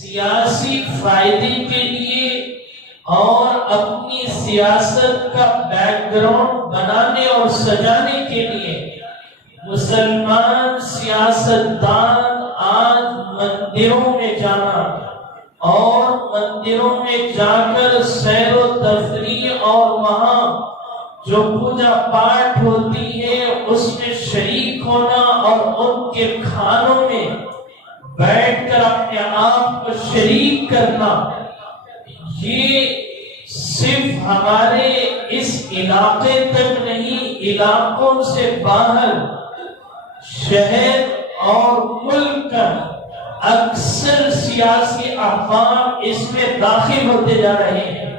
سیاسی فائدے کے لیے اور اپنی سیاست کا بیک گراؤنڈ بنانے اور سجانے کے لیے مسلمان سیاستدان آج مندروں میں جانا اور مندروں میں جا کر سیر و تفریح اور وہاں جو پوجا پاٹ ہوتی ہے اس میں شریک ہونا اور ان کے کھانوں میں بیٹھ کر اپنے آپ کو شریک کرنا، یہ صرف ہمارے اس علاقے تک نہیں، علاقوں سے باہر شہر اور ملک کا اکثر سیاسی احکام اس میں داخل ہوتے جا رہے ہیں۔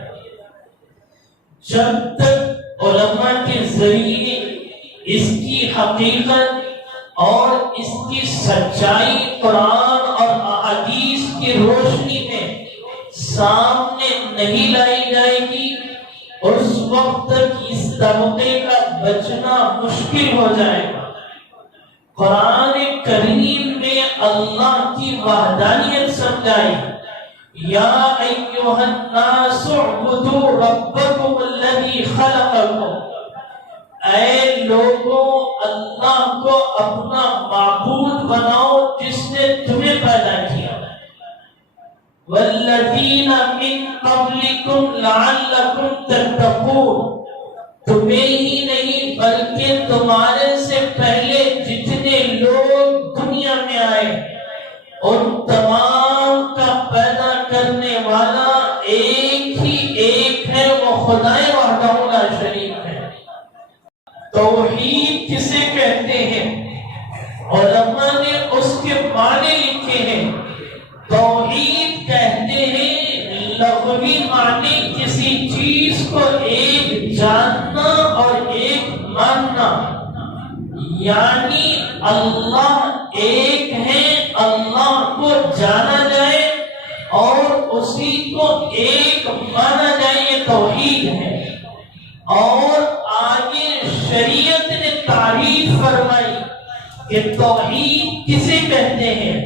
جب تک علماء کے ذریعے اس کی حقیقت اور اس کی سچائی قرآن اور احادیث کی روشنی میں سامنے نہیں لائی جائے گی، اس وقت تک اس طبقے کا بچنا مشکل ہو جائے گا۔ قرآن کریم میں اللہ کی وحدانیت سمجھائی، یا ایھا الناس اعبدوا ربکم الذی خلقکم، اے لوگوں اللہ کو اپنا معبود بناؤ جس نے تمہیں پیدا کیا، والذین من قبلکم لعلکم تتقون، تمہیں ہی نہیں بلکہ تمہارے سے پہلے جتنے لوگ دنیا میں آئے ان تمام کا پیدا کرنے والا ایک ہی ایک ہے، وہ خدائے وحدہ لا شریک ہے۔ توحید کسے کہتے ہیں؟ علماء نے اس کے معنی لکھے ہیں۔ توحید کہتے ہیں لغوی معنی کسی چیز کو ایک جاننا اور ایک ماننا، یعنی اللہ ایک ہے، اللہ کو جانا جائے اور اسی کو ایک مانا جائے، یہ توحید ہے۔ اور آگے شریعت نے تعریف فرمائی کہ توحید کسے کہتے ہیں۔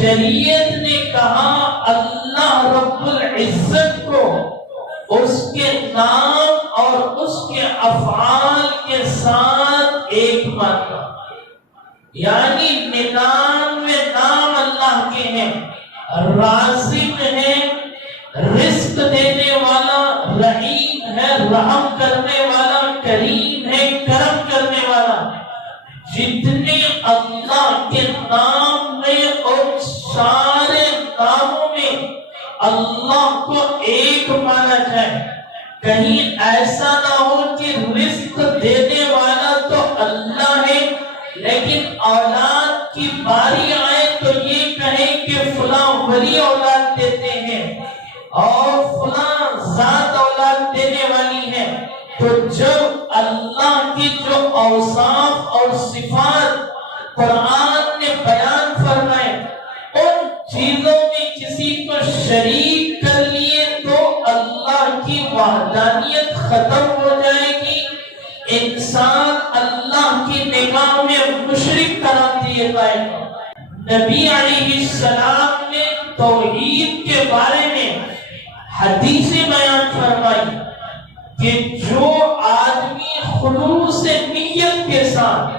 شریعت نے کہا اللہ رب العزت کو اس کے نام اور اس کے افعال کے ساتھ ایک مانا، یعنی 99 نام اللہ کے ہیں، رازق ہے، رزق دینے والا، رحیم ہے، رحم کرنے والا، کریم ہے، کرم کرنے والا۔ جتنے اللہ کے نام میں اور سارے ناموں میں اللہ کو ایک مانا جائے، کہیں ایسا نہ ہو کہ رزق دینے والا تو اللہ ہے لیکن اولاد کی باری آئے تو یہ کہیں کہ فلاں ولی اولاد دیتے ہیں اور فلاں ذات اولاد دینے والی ہے۔ تو جب اللہ کی جو اوصاف اور صفات قرآن نے بیان فرمائے ان چیزوں میں کسی کو شریک کر لیے تو اللہ کی وحدانیت ختم ہو جائے گی، انسان اللہ کی نگاہ میں مشرک قرار دیے جائے گا۔ نبی علیہ السلام نے توحید کے بارے میں حدیث بیان فرمائی کہ جو آدمی خلوص نیت کے ساتھ،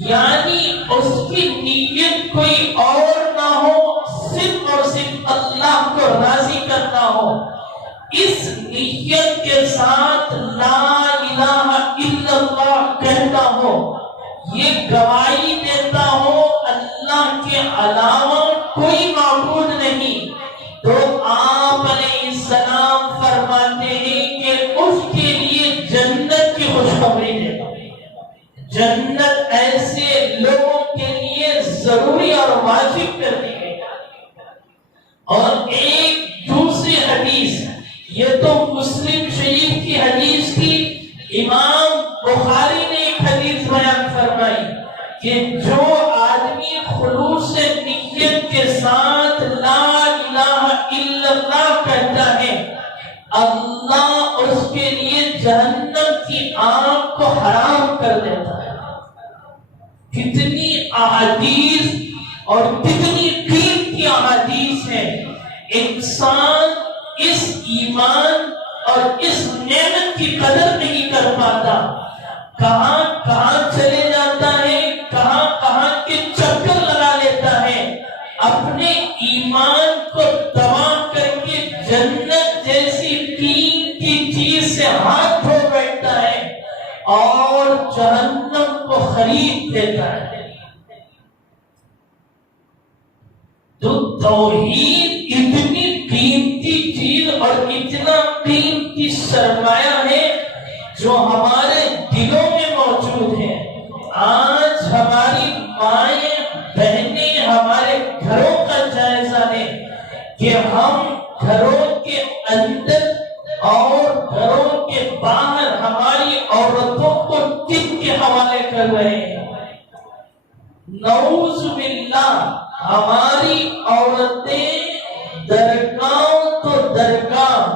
یعنی اس کی نیت کوئی اور نہ ہو، صرف اور صرف اللہ کو راضی کرنا ہو، اس نیت کے ساتھ لا الہ الا اللہ کہتا ہو، یہ گواہی دیتا ہو اللہ کے علاوہ کوئی معبود نہیں، تو آپ علیہ السلام فرماتے ہیں کہ اس کے لیے جنت کی خوشخبری دیتا۔ جنت ایسے لوگوں کے لیے ضروری اور واجب کر دی گئی۔ اور ایک دوسری حدیث، یہ تو مسلم شریف کی حدیث تھی، امام بخاری نے ایک حدیث بیان فرمائی کہ جو آدمی خلوص نیت کے ساتھ لا الہ الا اللہ کہتا ہے، اللہ اس کے لیے جہنم کی آگ کو حرام کر دیتا ہے۔ کتنی احادیث اور کتنی قیمتی احادیث ہیں انسان اس ایمان اور اس نعمت کی قدر نہیں کر پاتا، کہاں کہاں چلے جاتا ہے، کہاں کہاں کے چکر لگا لیتا ہے، اپنے ایمان کو تباہ کر کے جنت جیسی قیمتی چیز سے ہاتھ دھو بیٹھتا ہے اور جہنم کو خرید لیتا ہے۔ تو توحید اتنی قیمتی چیز اور اتنا قیمتی سرمایہ ہے جو ہمارے دلوں میں موجود ہے۔ آج ہماری مائیں بہنیں ہمارے گھروں کا جائزہ لیں کہ ہم گھروں کے اندر اور گھروں کے باہر ہماری عورتوں کو کن کے حوالے کر رہے ہیں۔ نعوذ باللہ، ہماری عورتیں درگاہوں تو درگاہ،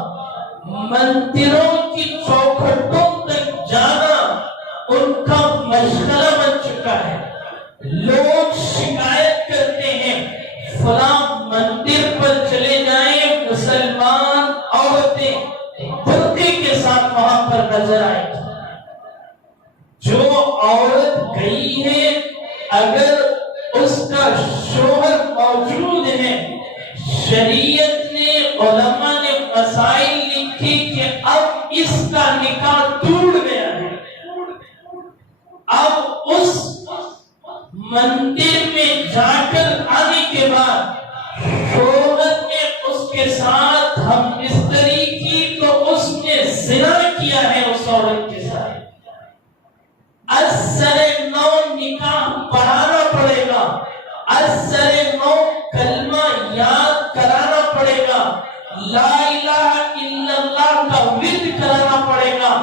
مندروں کی چوکھٹوں تک جانا ان کا مشغلہ بن چکا ہے۔ لوگ شکایت کرتے ہیں فلاں مندر پر چلے جائیں، مسلمان عورتیں برقعے کے ساتھ وہاں پر نظر آئیں۔ جو عورت گئی ہے اگر اس کا شوہر موجود ہے، شریعت نے، علماء نے مسائل لکھی کہ اب اس کا نکاح ٹوٹ گیا ہے، اب اس مندر میں جا کر آنے کے بعد شوہر نے اس کے ساتھ ہم بستری کی تو اس نے زنا کیا ہے اس عورت کے ساتھ۔ اثر نو نکاح پڑھانا پڑے گا، اثر نو کلمہ یاد کرانا پڑے گا، لا الہ الا اللہ کا ورد کرانا پڑے گا،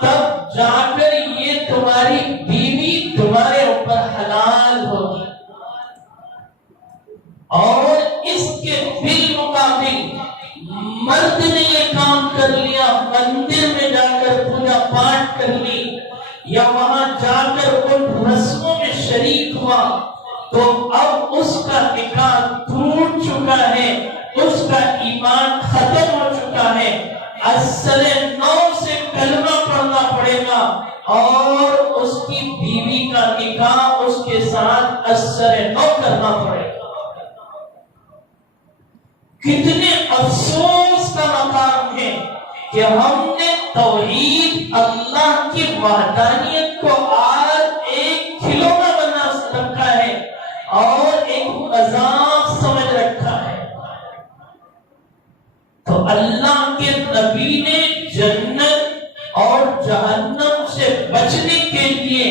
تب جا کر یہ تمہاری بیوی تمہارے اوپر حلال ہوگی۔ اور اس کے بالمقابل مرد نے یہ کام کر لیا، مندر میں جا کر پوجا پاٹ کر لی یا وہاں جا کر ان رسموں میں شریک ہوا، تو اب اس کا نکاح ٹوٹ چکا ہے، اس کا ایمان ختم ہو چکا ہے۔ اصل نو سے کلمہ پڑھنا پڑے گا اور اس کی بیوی کا نکاح اس کے ساتھ اثر نو کرنا پڑے گا۔ کتنے افسوس کا مقام ہے کہ ہم نے توحید اللہ کی وحدانیت کو آج ایک کھلونا بنا رکھا ہے اور ایک مذاق سمجھ رکھا ہے۔ تو اللہ کے نبی نے جنت اور جہنم سے بچنے کے لیے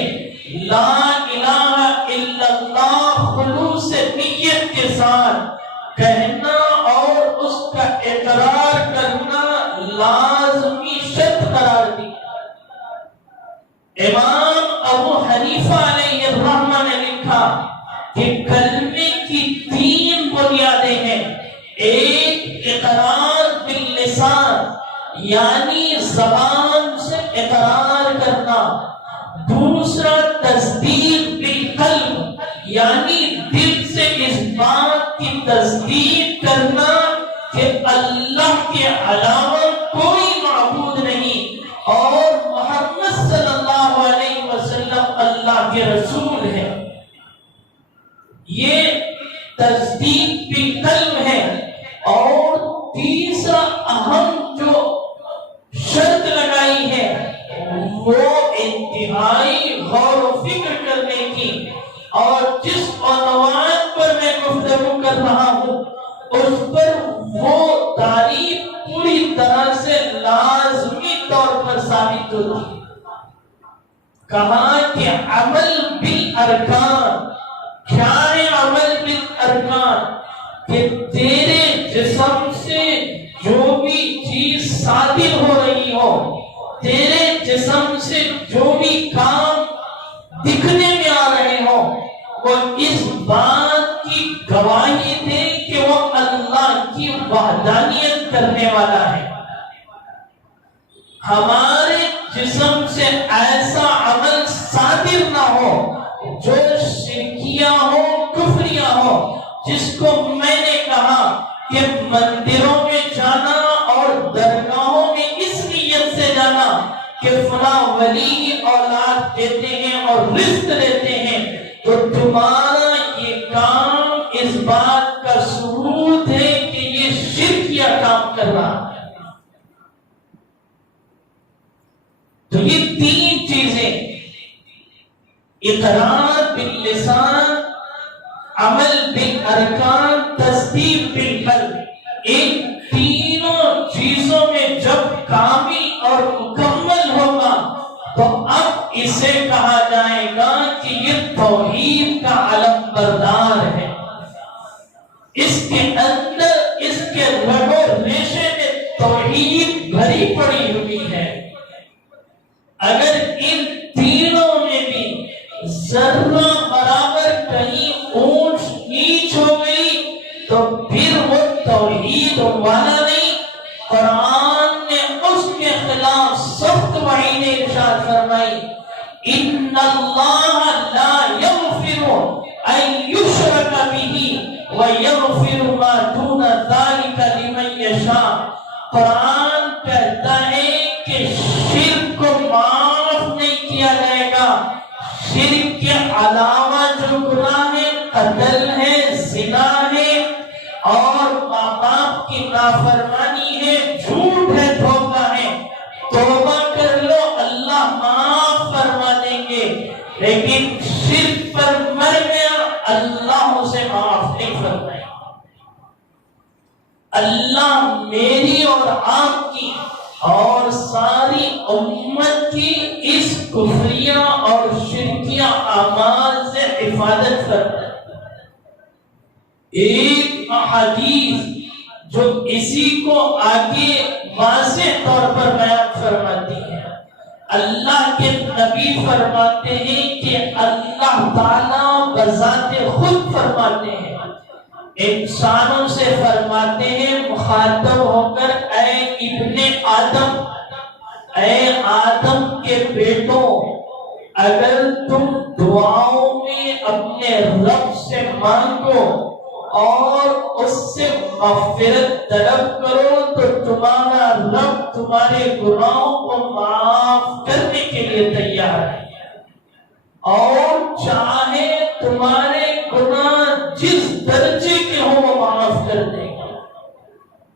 لا الہ الا اللہ خلوص نیت کے ساتھ کہنا اور اس کا اقرار کرنا لازمی شرط قرار دی۔ امام ابو حنیفہ علیہ الرحمہ نے لکھا کہ کلمے کی تین بنیادیں ہیں، ایک اقرار باللسان یعنی زبان سے اقرار کرنا، دوسرا تصدیق بالقلب یعنی دل سے اس بات کی تصدیق کرنا کہ اللہ کے علاوہ کوئی معبود نہیں اور محمد صلی اللہ علیہ وسلم اللہ کے رسول ہے۔ یہ تصدیق بالقلب ہے۔ اور تیسرا اہم جو شرط لگائی ہے وہ انتہائی غور و فکر کرنے کی، اور جس عنوان پر میں گفتگو کر رہا ہوں اس پر وہ تعریف پوری طرح سے لازمی طور پر ثابت ہوتی ہے۔ کہا کہ عمل بالارکان، کیا ہے عمل بالارکان؟ کہ تیرے جسم سے جو بھی چیز صادر ہو رہی ہو، تیرے جسم سے جو بھی کام دکھنے میں آ رہے ہو، وہ اس بات کی گواہی دے کہ وہ اللہ کی وحدانیت کرنے والا ہے۔ ہمارے جسم سے ایسا عمل صادر نہ ہو جو شرکیہ ہو، کفریہ ہو، جس کو میں نے کہا کہ مندروں میں جانا اور درگاہوں میں اس نیت سے جانا کہ فلاں ولی اولاد دیتے ہیں اور رزق دیتے ہیں، تو تمہارا یہ کام اس بات کا ثبوت ہے کہ یہ شرکیہ کام کر رہا ہے۔ تو یہ تین چیزیں، اقرار باللسان، عمل بالارکان، تصدیق بالقلب، ان تینوں چیزوں میں جب کامل اور مکمل ہوگا تو اب اسے کہا جائے گا کہ یہ توحید کا علم بردار ہے۔ اس کے اندر، اس کے رگ و ریشے میں توحید بھری پڑی ہوئی ہے۔ اگر ان تینوں میں بھی ذرہ برابر کہیں اونچ نیچ ہو گئی تو پھر وہ توحید والا نہیں۔ قرآن نے اس کے خلاف سخت وعید ارشاد فرمائی، ان اللہ لا یغفر ان یشرک بہ ویغفر ما دون ذلک لمن یشاء۔ قرآن کہتا ہے کہ شرک کو معاف نہیں کیا جائے گا۔ شرک کے علاوہ جو گناہ ہے، قتل ہے، زنا ہے اور ماں باپ کی نافرمانی ہے، جھوٹ ہے، دھوکہ ہے، توبہ کر لو اللہ معاف فرما دیں گے۔ لیکن شرک پر مر گیا اللہ اسے معاف نہیں فرمائے۔ اللہ میری اور آپ کی اور ساری امت کی اس کفریہ اور شرکیہ اعمال سے حفاظت کرتا ہے۔ ایک احادیث جو اسی کو آگے واضح طور پر بیان فرماتی ہے، اللہ کے نبی فرماتے ہیں کہ اللہ تعالیٰ بذات خود فرماتے ہیں، انسانوں سے فرماتے ہیں مخاطب ہو کر، اے ابن آدم، اے آدم کے بیٹوں، اگر تم دعاؤں میں اپنے رب سے مانگو اور اس سے مغفرت طلب کرو تو تمہارا رب تمہارے گناہوں کو معاف کرنے کے لیے تیار ہے، اور چاہے تمہارے گناہ جس درجے کے ہوں وہ معاف کر دے گا۔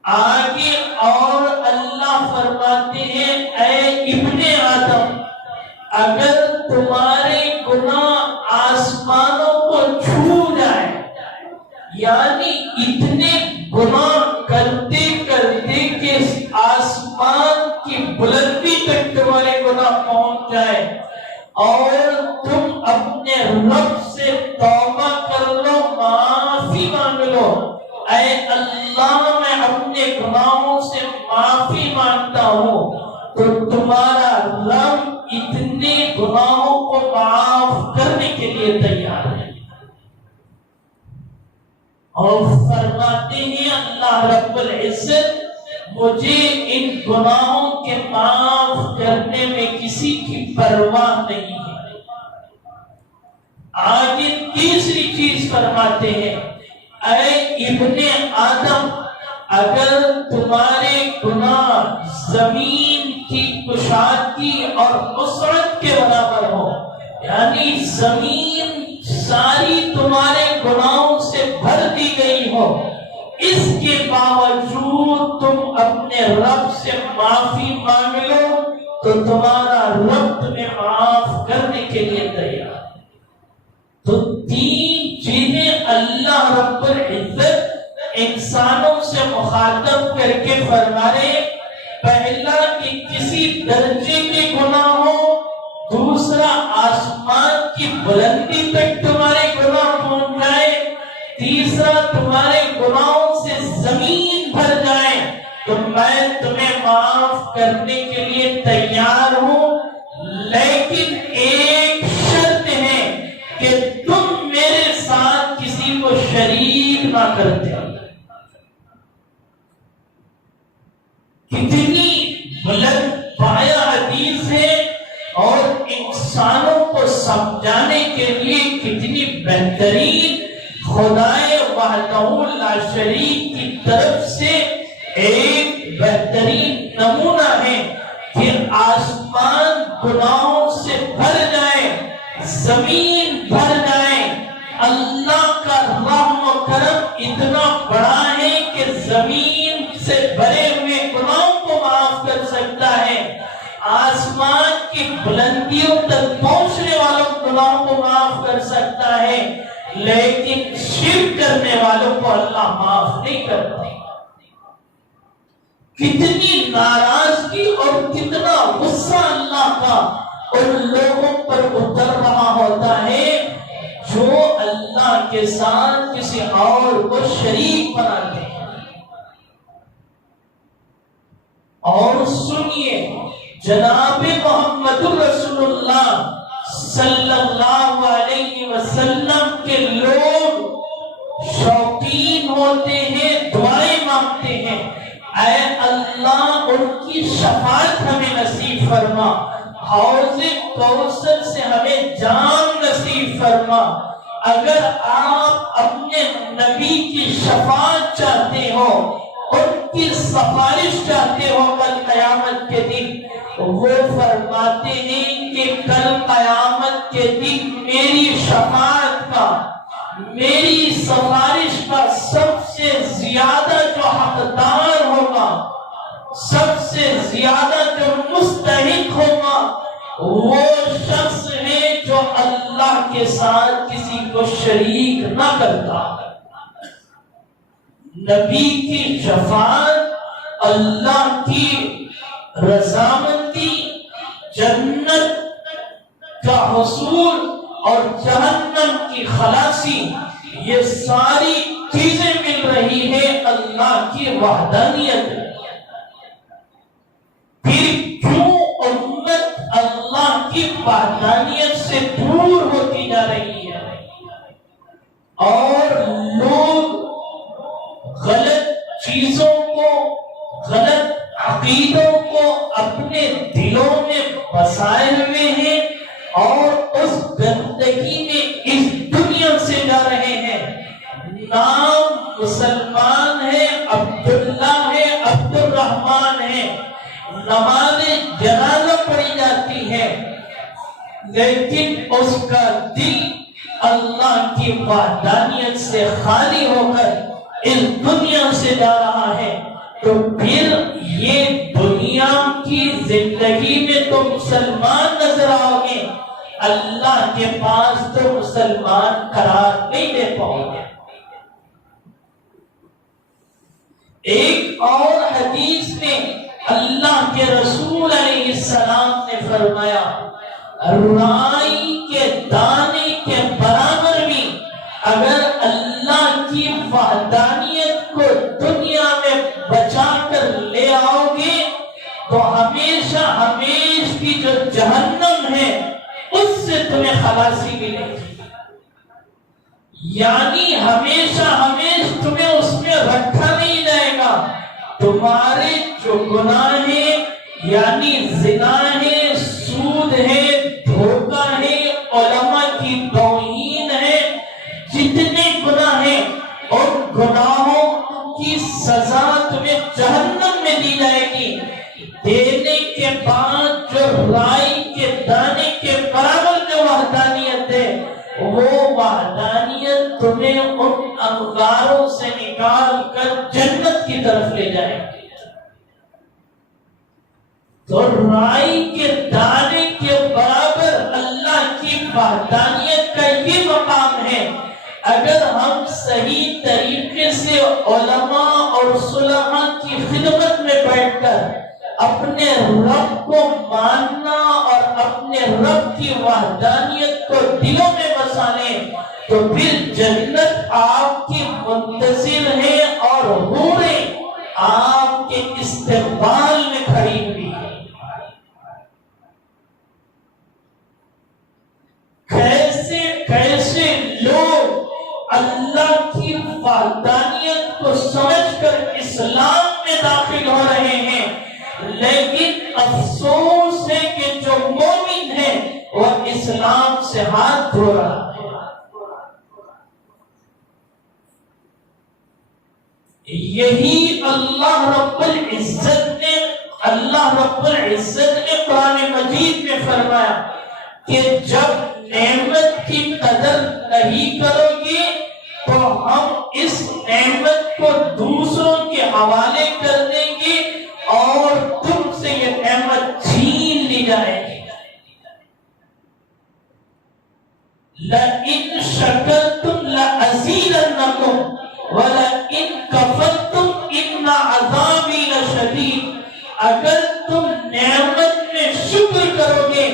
آگے اور اللہ فرماتے ہیں، اے ابن آدم، اگر تمہارے گناہ آسمانوں کو چھو جائے، یعنی اتنے گناہ کرتے کرتے کہ آسمان کی بلندی تک تمہارے گناہ پہنچ جائے، اور تم اپنے رب سے توبہ کر لو، معافی مانگ لو، اے اللہ میں اپنے گناہوں سے معافی مانگتا ہوں، تو تمہارا رب اتنے گناہوں کو معاف کرنے کے لیے تیار ہے۔ اور فرماتے ہیں اللہ رب العزت، مجھے ان گناہوں کے معاف کرنے میں کسی کی پرواہ نہیں ہے۔ آگے تیسری چیز فرماتے ہیں، اے ابن آدم، اگر تمہارے گناہ زمین کی کشادگی اور وسعت کے برابر ہو، یعنی زمین ساری تمہارے گناہوں سے بھر دی گئی ہو، اس کے باوجود تم اپنے رب سے معافی مانگ لو تو تمہارا رب تمہیں معاف کرنے کے لیے تیار ہے۔ تو تین چیزیں اللہ رب العزت انسانوں سے مخاطب کر کے فرما رہے، پہلا کہ کسی درجے کے گناہ ہو، دوسرا آسمان کی بلندی تک تمہارے گناہ پہنچ جائے، تیسرا تمہارے گناہوں سے زمین بھر جائے تو میں تمہیں معاف کرنے کے لیے تیار ہوں، لیکن ایک شرط ہے کہ تم میرے ساتھ کسی کو شریک نہ کرتے۔ کتنی بلند پایا حدیث ہے اور انسانوں کو سمجھانے کے لیے کتنی بہترین خدائے وحدہ لا شریک کی طرف سے ایک بہترین نمونہ ہے کہ آسمان گناہوں سے بھر جائے، زمین بھر جائے، اللہ کا رحم و کرم اتنا بڑا ہے کہ زمین سے بھرے ہوئے گناہوں کو معاف کر سکتا ہے، آسمان کی بلندیوں تک پہنچنے والوں گناہوں کو معاف کر سکتا ہے، لیکن شرک کرنے والوں کو اللہ معاف نہیں کرتا۔ کتنی ناراضگی اور کتنا غصہ اللہ کا ان لوگوں پر اتر رہا ہوتا ہے جو اللہ کے ساتھ کسی اور کو شریک بناتے ہیں۔ اور سنیے، جناب محمد رسول اللہ صلی اللہ علیہ وسلم کے لوگ شوقین ہوتے ہیں، دعائیں مانگتے ہیں، اے اللہ ان کی شفاعت ہمیں نصیب فرما، حوض کوثر سے ہمیں جام نصیب فرما۔ اگر آپ اپنے نبی کی شفاعت چاہتے ہو، ان کی سفارش چاہتے ہو کل قیامت کے دن، وہ فرماتے ہیں کہ کل قیامت کے دن میری شفاعت کا، میری سفارش کا سب سے زیادہ جو حقدار ہوگا، سب سے زیادہ جو مستحق ہوگا، وہ شخص ہے جو اللہ کے ساتھ کسی کو شریک نہ کرتا۔ نبی کی شفاعت، اللہ کی رضامندی، جنت کا حصول اور جہنم کی خلاصی، یہ ساری چیزیں مل رہی ہے اللہ کی وحدانیت۔ پھر کیوں امت اللہ کی وحدانیت سے دور ہوتی جا رہی ہے اور لوگ غلط چیزوں کو، غلط عقیدوں کو اپنے دلوں میں بسائے ہوئے ہیں اور اس گندگی میں اس دنیا سے جا رہے ہیں؟ نام مسلمان ہے، عبداللہ ہے، عبد الرحمن ہے، نماز جنازہ پڑھی جاتی ہے، لیکن اس کا دل اللہ کی وحدانیت سے خالی ہو کر اس دنیا سے جا رہا ہے، تو پھر یہ دنیا کی زندگی میں تو مسلمان نظر آؤ گے، اللہ کے پاس تو مسلمان قرار نہیں دے پاؤ گے۔ ایک اور حدیث میں اللہ کے رسول علیہ السلام نے فرمایا، رائی کے دانے کے برابر بھی اگر اللہ کی وحدانیت کو دنیا میں بچا کر لے آؤ گے تو ہمیشہ ہمیش کی جو جہنم ہے اس سے تمہیں خلاصی ملے گی، یعنی ہمیشہ ہمیش تمہیں اس میں رکھا نہیں جائے گا۔ تمہارے جو گناہ ہیں، یعنی زنا ہے، سود ہے، دھوکہ ہے، علماء کی توہین ہے، جتنے گناہ ہیں اور گناہوں کی سزا تمہیں جہنم میں دی جائے گی، دینے کے بعد جو رائی کے دانے کے برابر جو وحدانیت ہے، وہ وحدانیت تمہیں ان انگاروں سے نکال کر جنت کی طرف لے جائے گی۔ تو رائی کے دانے کے برابر اللہ کی وحدانیت کا یہ مقام ہے۔ اگر ہم صحیح طریقے سے علماء اور صلحاء کی خدمت میں بیٹھ کر اپنے رب کو ماننا اور اپنے رب کی وحدانیت کو دلوں میں بسا لیں تو پھر جنت آپ کی منتظر ہے اور حوریں آپ کے استقبال میں کھڑی ہوئی ہے۔ کیسے کیسے لوگ اللہ کی وحدانیت کو سمجھ کر اسلام میں داخل ہو رہے ہیں، لیکن افسوس ہے کہ جو مومن ہے وہ اسلام سے ہاتھ دھو رہا ہے۔ یہی اللہ رب العزت نے قرآن مجید میں فرمایا کہ جب نعمت کی قدر نہیں کرو گے تو ہم اس نعمت کو دوسروں کے حوالے کر دیں گے اور تم سے یہ نعمت چھین لی جائے گی۔ لَإِن شَكَرْتُمْ لَأَزِيدَنَّكُمْ وَلَئِن كَفَرْتُمْ إِنَّ عَذَابِي لَشَدِيدٌ۔ اگر تم نعمت میں شکر کرو گے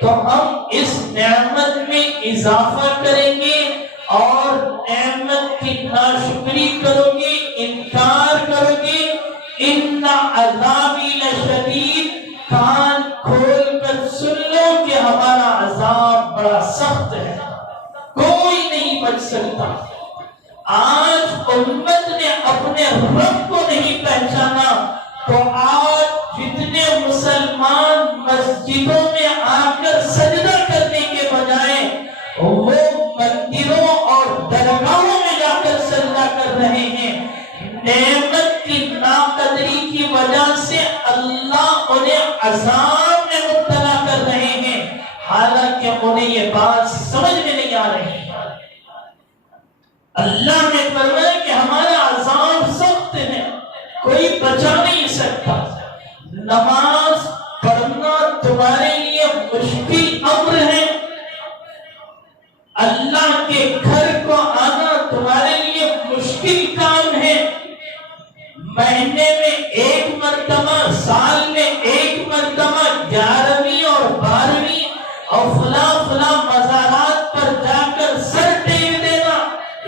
تو ہم اس نعمت میں اضافہ کریں گے، اور نعمت کی ناشکری کرو گے، انکار کرو گے، ان عذابی لشدید، کان کھول کر سن لو کہ ہمارا عذاب بڑا سخت ہے، کوئی نہیں بچ سکتا۔ آج امت نے اپنے رب کو نہیں پہچانا تو آج جتنے مسلمان مسجدوں میں آ کر سجدہ کرنے کے بجائے وہ مندروں اور درگاہوں میں جا کر سجدہ کر رہے ہیں، نعمت کی ناقدری کی وجہ سے اللہ انہیں عذاب میں مبتلا کر رہے ہیں، حالانکہ انہیں یہ بات سمجھ میں نہیں آ رہی۔ اللہ نے فرمایا کہ ہمارا عذاب سخت ہے، کوئی بچا نہیں سکتا۔ نماز پڑھنا تمہارے لیے مشکل امر ہے، اللہ کے گھر کو آنا تمہارے لیے مشکل کام ہے، مہینے میں ایک مرتبہ، سال میں ایک مرتبہ 11ویں اور 12ویں اور فلاں مزارات پر جا کر سر ٹیک دینا،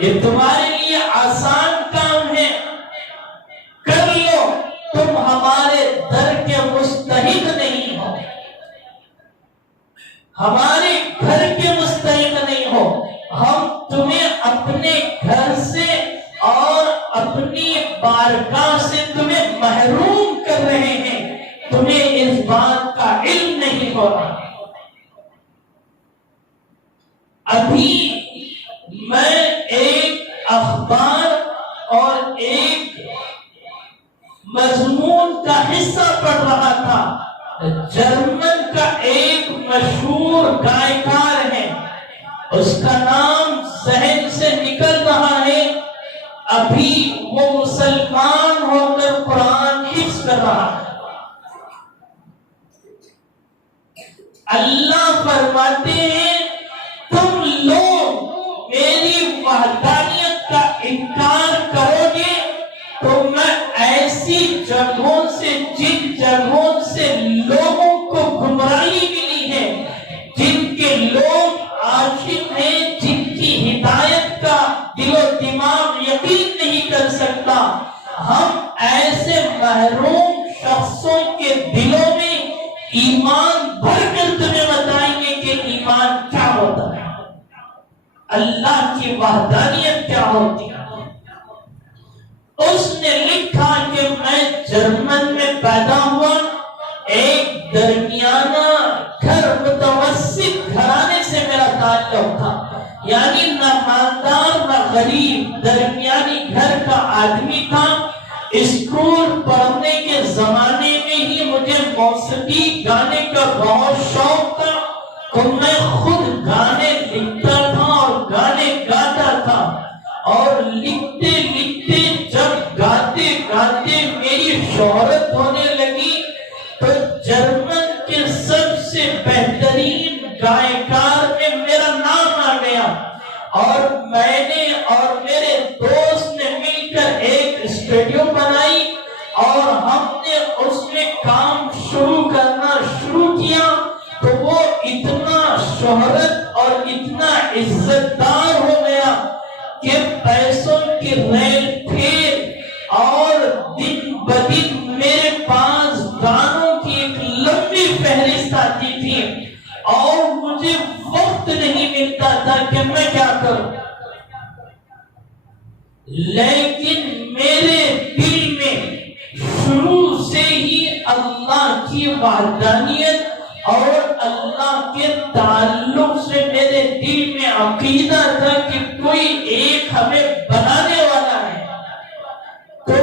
یہ تمہارے لیے آسان کام ہے، کر لو، تم ہمارے در کے مستحق نہیں ہو، ہمارے گھر کے مستحق نہیں ہو، ہم تمہیں اپنے گھر سے اور اپنی بارگاہ سے تمہیں محروم کر رہے ہیں، تمہیں اس بات کا علم نہیں ہوگا۔ ابھی میں ایک اخبار اور ایک مضمون کا حصہ پڑھ رہا تھا، جرمن کا ایک مشہور گائیکار ہے، اس کا نام ذہن سے نکل رہا ہے، ابھی وہ مسلمان ہو کر قرآن حفظ کر رہا ہے۔ اللہ فرماتے ہیں تم لوگ میری وحدانیت کا انکار کرو گے تو میں ایسی جگہوں سے، جن جگہوں سے لوگوں کو گمراہی ملی ہے، جن کے لوگ عاشق ہیں، جن کی ہدایت کا دل و دماغ یقین نہیں کر سکتا، ہم ایسے محروم شخصوں کے دلوں میں ایمان بھر کر تمہیں بتائیں گے کہ ایمان کیا ہوتا ہے، اللہ کی وحدانیت کیا ہوتی ہے۔ اس نے لکھا کہ میں جرمن میں پیدا ہوا، ایک درمیانہ گھر، متوسط گھرانے سے میرا تعلق تھا، یعنی نہ مالدار نہ غریب، درمیانی گھر کا آدمی تھا۔ اسکول پڑھنے کے زمانے میں ہی مجھے موسیقی گانے کا بہت شوق تھا، تو میں خود گانے لکھتا تھا اور گانے گاتا تھا، اور لکھتے لکھتے جب گاتے گاتے میری شہرت ہونے لگی تو جرمن کے سب سے بہترین گائیکار میں میرا نام آ گیا، اور میں نے اور میرے دوست نے مل کر ایک اسٹوڈیو بنائی اور ہم نے اس میں کام کرنا شروع کیا، تو وہ اتنا شہرت اور اتنا عزت دار ہو گیا کہ پیسوں کی ریل پھیر، اور دن بدن میرے پاس گانوں کی ایک لمبی فہرست آتی تھی، اور مجھے وقت نہیں ملتا تھا کہ میں کیا کروں، لیکن میرے دل میں شروع سے ہی اللہ کی وحدانیت اور اللہ کے تعلق سے میرے دل میں عقیدہ تھا کہ کوئی ایک ہمیں بنانے والا ہے، کوئی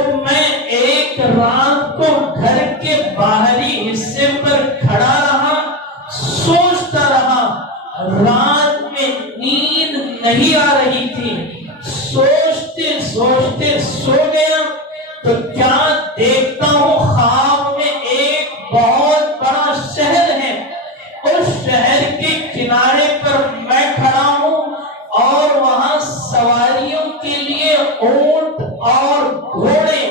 تو کیا دیکھتا ہوں خواب میں ایک بہت بڑا شہر ہے، اس شہر کے کنارے پر میں کھڑا ہوں اور وہاں سواریوں کے لیے اونٹ اور گھوڑے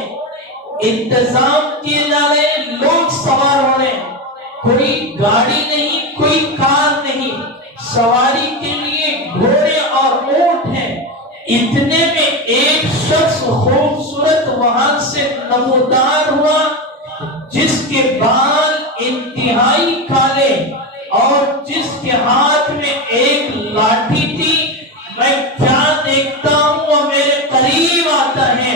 انتظام کیے جا رہے ہیں، لوگ سوار ہو رہے ہیں، کوئی گاڑی نہیں، کوئی کار نہیں، سواری کے لیے گھوڑے اور اونٹ ہیں۔ اتنے میں ایک شخص خوبصورت وہاں سے نمودار ہوا، جس کے بال انتہائی کالے اور جس کے ہاتھ میں ایک لاٹھی تھی۔ میں کیا دیکھتا ہوں، وہ میرے قریب آتا ہے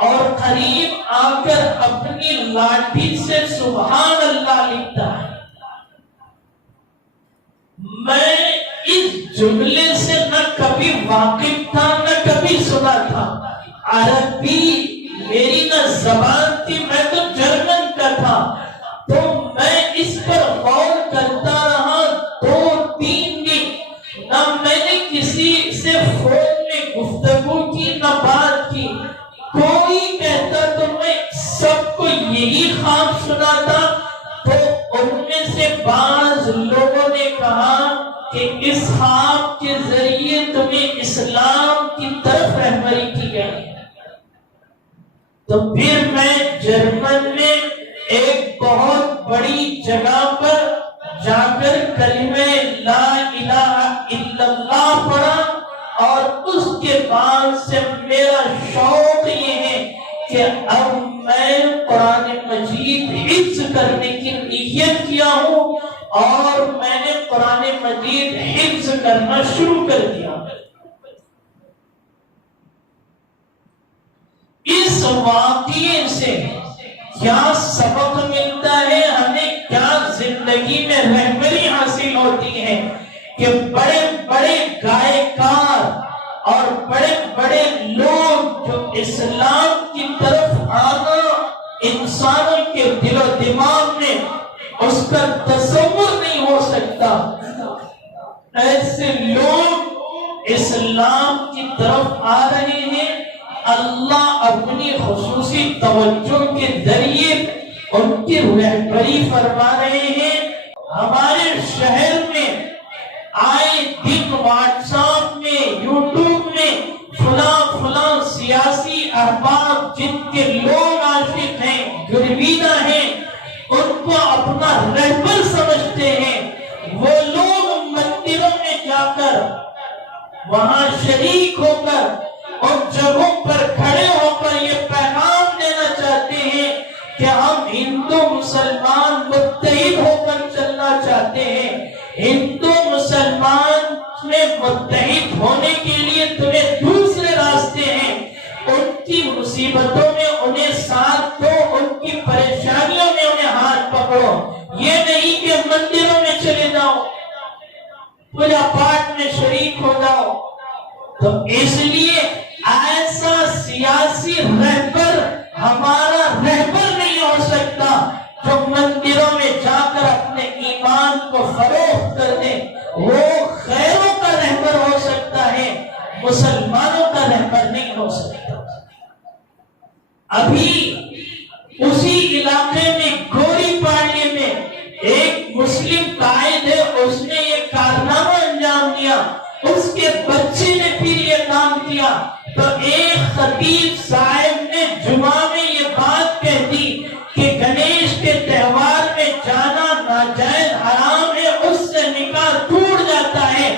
اور قریب آ کر اپنی لاٹھی سے سبحان اللہ لکھتا ہے۔ میں اس جملے سے نہ کبھی واقف تھا نہ کبھی سنا تھا، عربی میری نہ زبان تھی، میں تو جرمن کا تھا، تو میں اس پر غور کرتا رہا 2-3 دن، نہ میں نے کسی سے فون میں گفتگو کی نہ بات کی، کوئی کہتا تو میں سب کو یہی خواب سناتا۔ تو ان میں سے بعض لوگوں نے کہا کہ اس خواب کے ذریعے تمہیں اسلام کی طرف رہنمائی کی گئی۔ تو پھر میں جرمن میں ایک بہت بڑی جگہ پر جا کر کلمہ لا الہ الا اللہ پڑھا، اور اس کے بعد سے میرا شوق یہ ہے کہ اب میں قرآن مجید حفظ کرنے کی نیت کیا ہوں، اور میں نے قرآن مجید حفظ کرنا شروع کر دیا۔ اس واقعے سے کیا سبق ملتا ہے ہمیں، کیا زندگی میں رہبری حاصل ہوتی ہے کہ بڑے بڑے گائیکار اور بڑے بڑے لوگ جو اسلام کی طرف آنا انسانوں کے دل و دماغ میں اس کا تصور نہیں ہو سکتا، ایسے لوگ اسلام کی طرف آ رہے ہیں۔ اللہ اپنی خصوصی توجہ کے ذریعے ان کی رہبری فرما رہے ہیں۔ ہمارے شہر میں آئے دن واٹس ایپ میں، یوٹیوب میں فلاں سیاسی احباب جن کے لوگ عاشق ہیں، گرویدہ ہیں، ان کو اپنا رہبر سمجھتے ہیں، وہ لوگ مندروں میں جا کر وہاں شریک ہو کر ان جگہوں پر کھڑے ہو کر یہ پیغام دینا چاہتے ہیں کہ ہم ہندو مسلمان متحد ہو کر چلنا چاہتے ہیں۔ ہندو مسلمان میں متحد ہونے کے لیے تمہیں دوسرے راستے ہیں، ان کی مصیبتوں میں انہیں ساتھ دو، ان کی پریشانیوں میں انہیں ہاتھ پکڑو، یہ نہیں کہ مندروں میں چلے جاؤ، پوجا پاٹ میں شریک ہو جاؤ۔ تو اس لیے ایسا سیاسی رہبر ہمارا رہبر نہیں ہو سکتا جو مندروں میں جا کر اپنے ایمان کو فروخت کر دے، وہ غیروں کا رہبر ہو سکتا ہے، مسلمانوں کا رہبر نہیں ہو سکتا۔ ابھی اسی علاقے میں گوری پاڑی میں ایک مسلم قائد ہے، اس نے یہ کارنامہ انجام دیا، اس کے بچے نے پھر یہ کام کیا، تو ایک خطیب صاحب نے جمعہ میں یہ بات کہہ دی کہ گنیش کے تہوار میں جانا ناجائز حرام ہے، اس سے نکاح ٹوٹ جاتا ہے،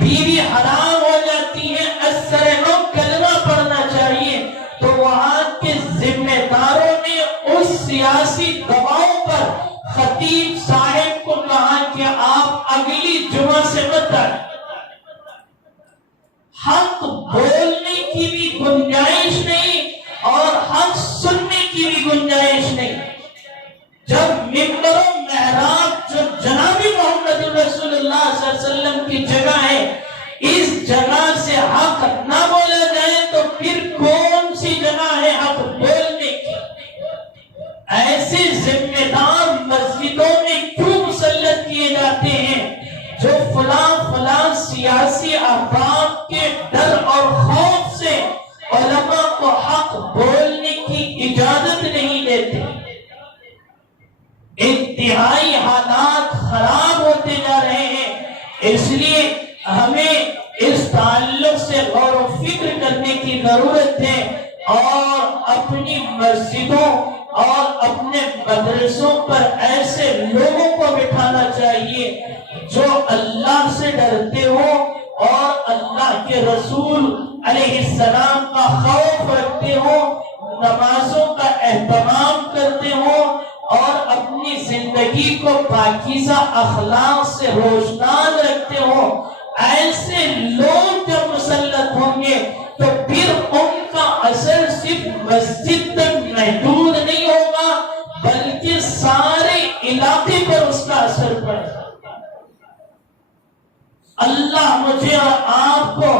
بیوی حرام ہو جاتی ہے، اثر لوگ کلمہ پڑھنا چاہیے۔ تو وہاں کے ذمہ داروں نے اس سیاسی دباؤ پر خطیب صاحب کو کہا کہ آپ اگلی جمعہ سے مت آئیں۔ حق بولنے کی بھی گنجائش نہیں اور حق سننے کی بھی گنجائش نہیں۔ جب ممبر و محراب جو جناب محمد رسول اللہ صلی اللہ علیہ وسلم کی جگہ ہے، اس جگہ سے حق نہ بولا جائے تو پھر کون سی جگہ ہے حق بولنے کی؟ ایسے ذمہ دار مسجدوں میں کیوں مسلط کیے جاتے ہیں جو فلاں سیاسی احباب کے ڈر اور خوف سے علماء کو حق بولنے کی اجازت اجازت نہیں دیتے. انتہائی حالات خراب ہوتے جا رہے ہیں. اس لیے ہمیں اس تعلق سے غور و فکر کرنے کی ضرورت ہے اور اپنی مسجدوں اور اپنے مدرسوں پر ایسے لوگوں کو بٹھانا چاہیے جو اللہ سے ڈرتے ہو اور اللہ کے رسول علیہ السلام کا خوف رکھتے ہو، نمازوں کا اہتمام کرتے ہو اور اپنی زندگی کو پاکیزہ اخلاق سے روشنان رکھتے ہو. ایسے لوگ جب مسلط ہوں گے تو پھر ان کا اثر صرف مسجد تک محدود نہیں ہوگا بلکہ سارے علاقے پر اس کا اثر پڑے گا. اللہ مجھے اور آپ کو